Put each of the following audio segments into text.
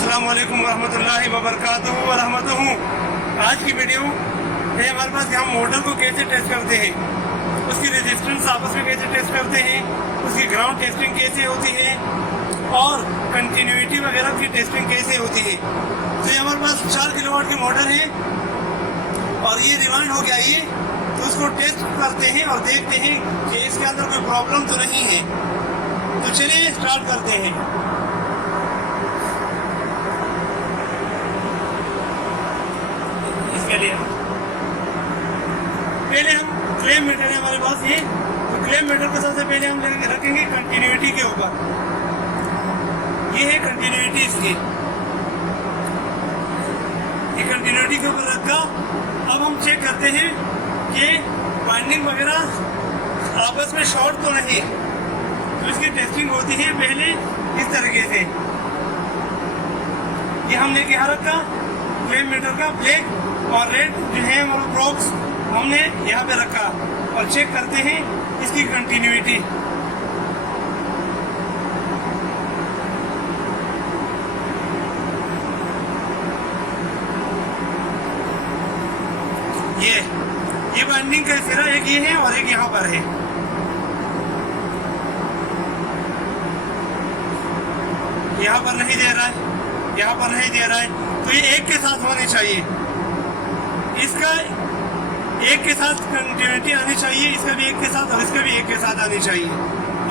अस्सलाम वालेकुम रहमतुल्लाहि व बरकातहू व रहमतहू। आज की वीडियो है हमारे पास कि हम मोटर को कैसे टेस्ट करते हैं, उसकी रेजिस्टेंस आपस में कैसे टेस्ट करते हैं, उसकी ग्राउंड टेस्टिंग कैसे होती है और कंटिन्यूटी वगैरह की टेस्टिंग कैसे होती है। तो ये हमारे पास 4 किलोवाट की मोटर है और ये रिवाइंड हो गया ये, तो उसको टेस्ट करते हैं और देखते हैं कि इसके अंदर कोई प्रॉब्लम तो नहीं है। तो चलिए स्टार्ट करते हैं। इसके लिए पहले हम क्लेम मीटर है हमारे पास ये, तो क्लेम मीटर को सबसे पहले हम रखेंगे कंटिन्यूटी के ऊपर। ये है कंटिन्यूटी इसकी, ये कंटिन्यूटी के ऊपर रखा। अब हम चेक करते हैं कि वाइंडिंग वगैरह आपस में शॉर्ट तो नहीं, तो इसकी टेस्टिंग होती है पहले इस तरीके से। ये हमने क्या रखा, फ्लेम मीटर का ब्लैक और रेड जो है हमारा प्रॉक्स हमने यहाँ पे रखा और चेक करते हैं इसकी कंटिन्यूटी। ये बाइंडिंग का सिरा एक ये है और एक यहाँ पर है। यहाँ पर नहीं दे रहा है, यहाँ पर नहीं दे रहा है, तो ये एक के साथ होनी चाहिए। इसका एक के साथ कंटिन्यूटी आनी चाहिए, इसका भी एक के साथ और इसका भी एक के साथ आनी चाहिए।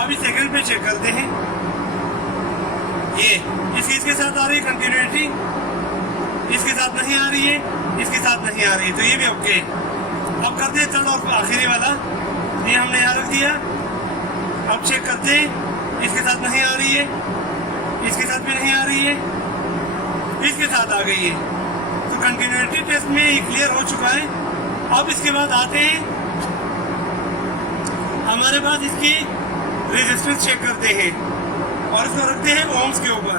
अभी सेकंड पे चेक करते हैं, ये इसके साथ आ रही है कंटिन्यूटी, इसके साथ नहीं आ रही है, इसके साथ नहीं आ रही है, तो ये भी ओके। अब करते हैं थर्ड और आखिरी वाला, ये हमने यहाँ रख दिया। अब चेक करते हैं, इसके साथ नहीं आ रही है, इसके साथ भी नहीं आ रही है, इसके साथ आ गई है। तो कंटिन्यूटी टेस्ट में ये क्लियर हो चुका है। अब इसके बाद आते हैं हमारे पास इसकी रेजिस्टेंस चेक करते हैं और इसको रखते हैं ओम्स के ऊपर।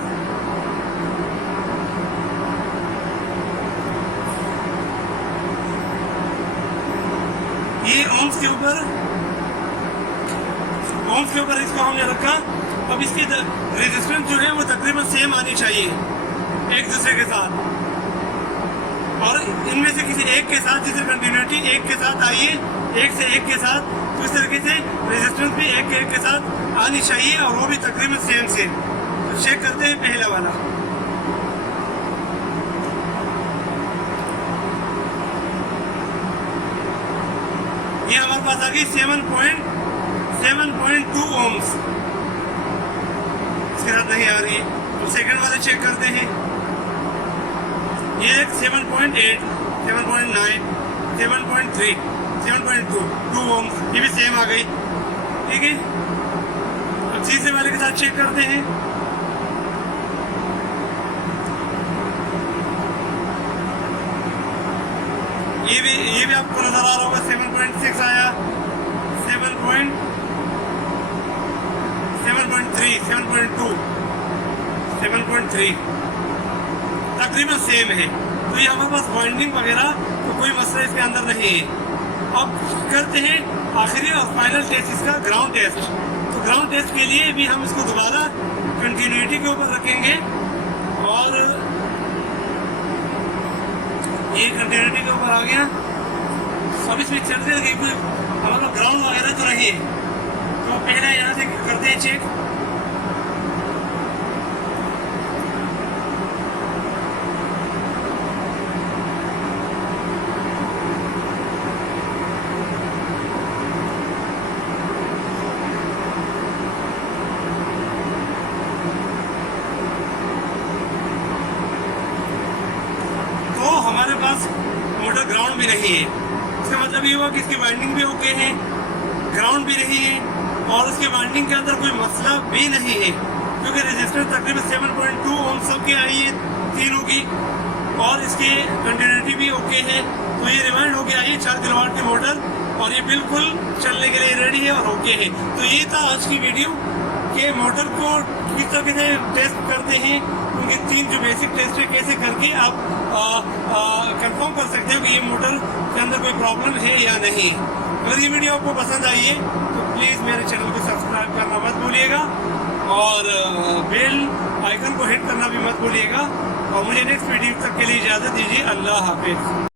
ये ओम्स के ऊपर इसको हमने रखा। अब इसकी रेजिस्टेंस जो है वो तकरीबन सेम आनी चाहिए एक दूसरे के साथ, और इनमें से किसी एक के साथ जैसे कंटिन्यूटी एक के साथ आई है, एक से एक के साथ, तो इस तरीके से रेजिस्टेंस भी एक के साथ आनी चाहिए और वो भी तकरीबन सेम से। तो चेक करते हैं पहला वाला। ये हमारे पास आ गई 7.2 ओम्स, इसके साथ नहीं आ रही है। तो सेकंड वाले चेक करते हैं, ये 7.8, 7.9, 7.3, 7.2 ओम्स, ये भी सेम आ गई। ठीक है, अब तीसरे वाले के साथ चेक करते हैं। ये भी आपको नजर आ रहा होगा, 7.6 आया, 7.3, 7.2, 7.3 तकरीबन सेम है। तो ये हमारे पास वाइंडिंग वगैरह तो कोई मसला इसके अंदर नहीं है। अब करते हैं आखिरी और फाइनल टेस्ट इसका, ग्राउंड टेस्ट। तो ग्राउंड टेस्ट के लिए भी हम इसको दोबारा कंटिन्यूटी के ऊपर रखेंगे और ये कंटिन्यूटी के ऊपर आ गया। अब इसमें चलते लगे कोई हमारा ग्राउंड वगैरह तो नहीं है, तो पहले यहाँ से करते हैं चेक। हमारे पास मोटर ग्राउंड भी नहीं है, इसका मतलब ये हुआ कि इसकी वाइंडिंग भी ओके है, ग्राउंड भी नहीं है और उसके वाइंडिंग के अंदर कोई मसला भी नहीं है, क्योंकि रेजिस्टेंस तकरीबन 7.2 ओम सबके आई है तीनों की, और इसकी कंटिन्यूटी भी ओके है। तो ये रिवाइंड हो गया, ये 4 किलोवाट की मोटर और ये बिल्कुल चलने के लिए रेडी है और ओके है। तो ये था आज की वीडियो कि मोटर को किस तरह से टेस्ट करते हैं, उनके 3 जो बेसिक टेस्ट है कैसे करके आप कंफर्म कर सकते हो कि ये मोटर के अंदर कोई प्रॉब्लम है या नहीं। अगर ये वीडियो आपको पसंद आई है तो प्लीज़ मेरे चैनल को सब्सक्राइब करना मत भूलिएगा और बेल आइकन को हिट करना भी मत भूलिएगा। और मुझे नेक्स्ट वीडियो तक के लिए इजाज़त दीजिए। अल्लाह हाफिज़।